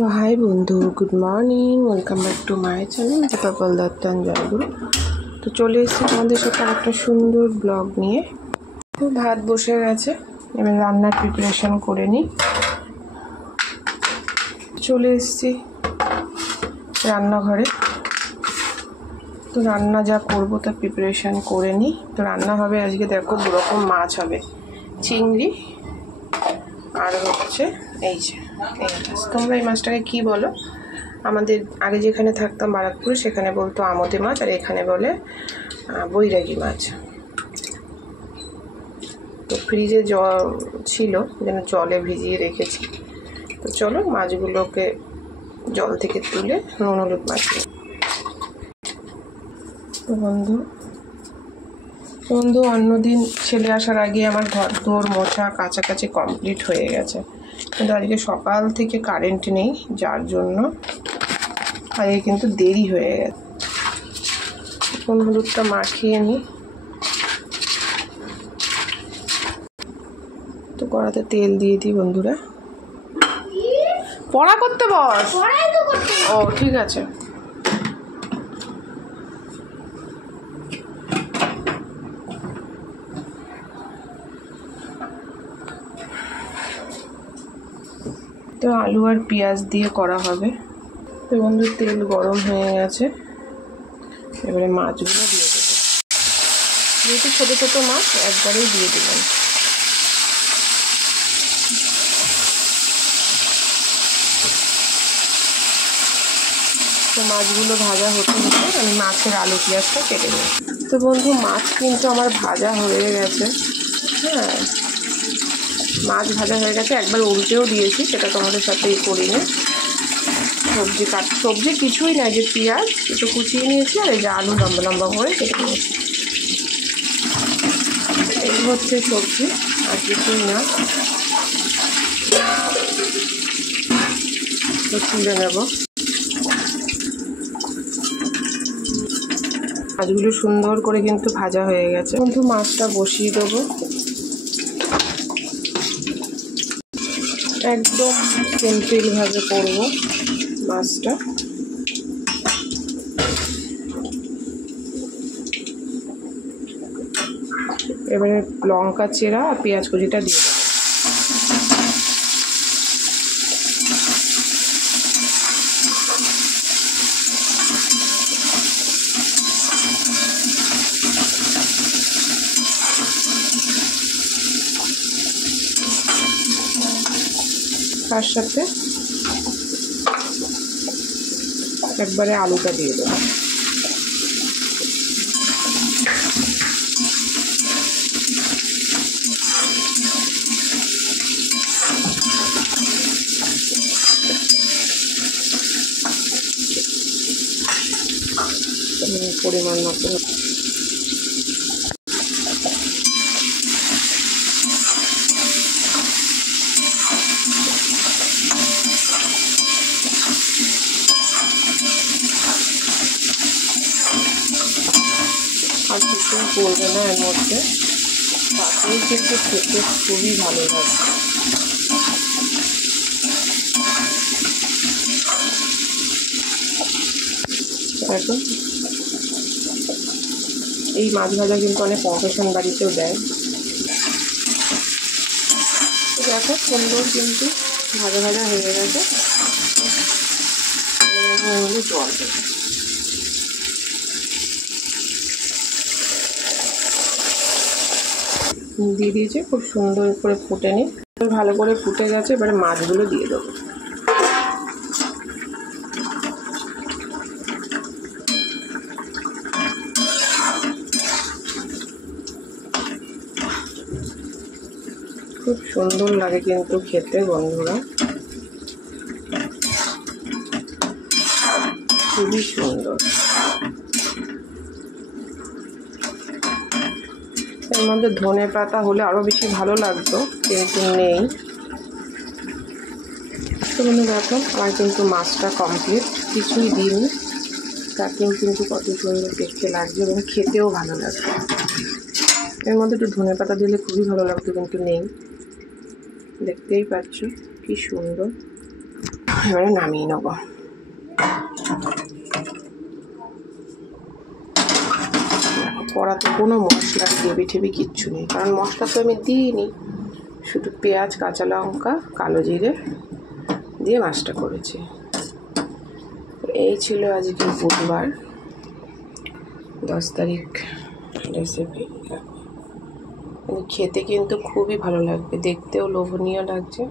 তো হাই বন্ধু, good morning, welcome back to my channel দীপাপল দত্ত জয়গুরু। তো চলে এসেছি তোমাদের সাথে একটা সুন্দর ব্লগ নিয়ে। তো ভাত বসে গেছে, এবার রান্নার প্রিপারেশন করে নিই। চলে এসেছি রান্নাঘরে। তো রান্না যা করবো তার প্রিপারেশন করে নিই। তো রান্না হবে আজকে, দেখো দুরকম মাছ হবে, চিংড়ি আর হচ্ছে এই যে এই মাছ। তোমরা এই মাছটাকে কী বলো? আমাদের আগে যেখানে থাকতাম বারাকপুরে সেখানে বলতো আমোদে মাছ, আর এখানে বলে বৈরাগী মাছ। তো ফ্রিজে জল ছিল, যেন জলে ভিজিয়ে রেখেছি। তো চলো মাছগুলোকে জল থেকে তুলে নুন হলুদ মাখিয়ে। তো বন্ধু অন্যদিন ছেলে আসার আগে আমার ঘর দোর মোছা কাছাকাছি কমপ্লিট হয়ে গেছে, কিন্তু আজকে সকাল থেকে কারেন্ট নেই, যার জন্য আজকে কিন্তু দেরি হয়ে গেছে। নুন হলুদটা মাখিয়ে নিই। তো কড়াতে তেল দিয়ে দিই বন্ধুরা। পড়া করতে বস। ও ঠিক আছে। তো আলু আর পেঁয়াজ দিয়ে করা হবে। তো বন্ধু তেল গরম হয়ে গেছে, এবারে মাছগুলো দিয়ে দেবো। যেহেতু ছোটো ছোটো মাছ একবারেই দিয়ে দিলাম। তো মাছগুলো ভাজা হতে হতে আমি মাছের আলু পেঁয়াজটা কেটে নিই। তো বন্ধু মাছ কিন্তু আমার ভাজা হয়ে গেছে। হ্যাঁ, মাছ ভাজা হয়ে গেছে, একবার উল্টেও দিয়েছি, সেটা তোমাদের সাথে করিনি। সবজি কিছুই না, যে পেঁয়াজ একটু কুচিয়ে নিয়েছি আর এই যে আলু লম্বা লম্বা করে কেটে নিয়েছি। এই হচ্ছে সবজি, আর কিছুই না। তো তুলে নেব। মাছগুলো সুন্দর করে কিন্তু ভাজা হয়ে গেছে। কিন্তু মাছটা বসিয়ে দেবো, একদম সিম্পলভাবে করবো মাছটা। এবারে লঙ্কা চেরা আর পেঁয়াজ কুচিটা দিয়ে দেবো। তার সাথে একবারে আলুটা দিয়ে দেবো। পরিমাণ মতো আর কিছু করবে না এর মধ্যে, তাতেই কিন্তু খেতে খুবই ভালো লাগে। এখন এই মাছ ভাজা কিন্তু অনেক অকেশন বাড়িতেও দেয়। দেখো সুন্দর কিন্তু ভাজা ভাজা হয়ে গেছে। জল দেবে, দিয়ে দিয়েছি, খুব সুন্দর করে ফুটে নিই। ভালো করে ফুটে গেছে, এবারে মাছগুলো দিয়ে দেবো। খুব সুন্দর লাগে কিন্তু খেতে বন্ধুরা, খুবই সুন্দর। এর মধ্যে ধনে পাতা হলে আরও বেশি ভালো লাগতো, কিন্তু নেই। তো মনে রাখলাম আমার কিন্তু মাছটা কমপ্লিট, কিছুই দিইনি, তাতেও কিন্তু কত সুন্দর দেখতে লাগছে এবং খেতেও ভালো লাগবে। এর মধ্যে একটু ধনে পাতা দিলে খুবই ভালো লাগতো, কিন্তু নেই। দেখতেই পাচ্ছ কি সুন্দর। এবারে নামিয়ে নেব। কড়াতে কোনো মশলা টেবি ঠেবি কিচ্ছু নেই, কারণ মশলা তো আমি দিইনি, শুধু পেঁয়াজ, কাঁচা লঙ্কা, কালো জিরে দিয়ে মাছটা করেছি। এই ছিল আজকে বুধবার 10 তারিখ রেসিপি। খেতে কিন্তু খুবই ভালো লাগবে, দেখতেও লোভনীয় লাগছে।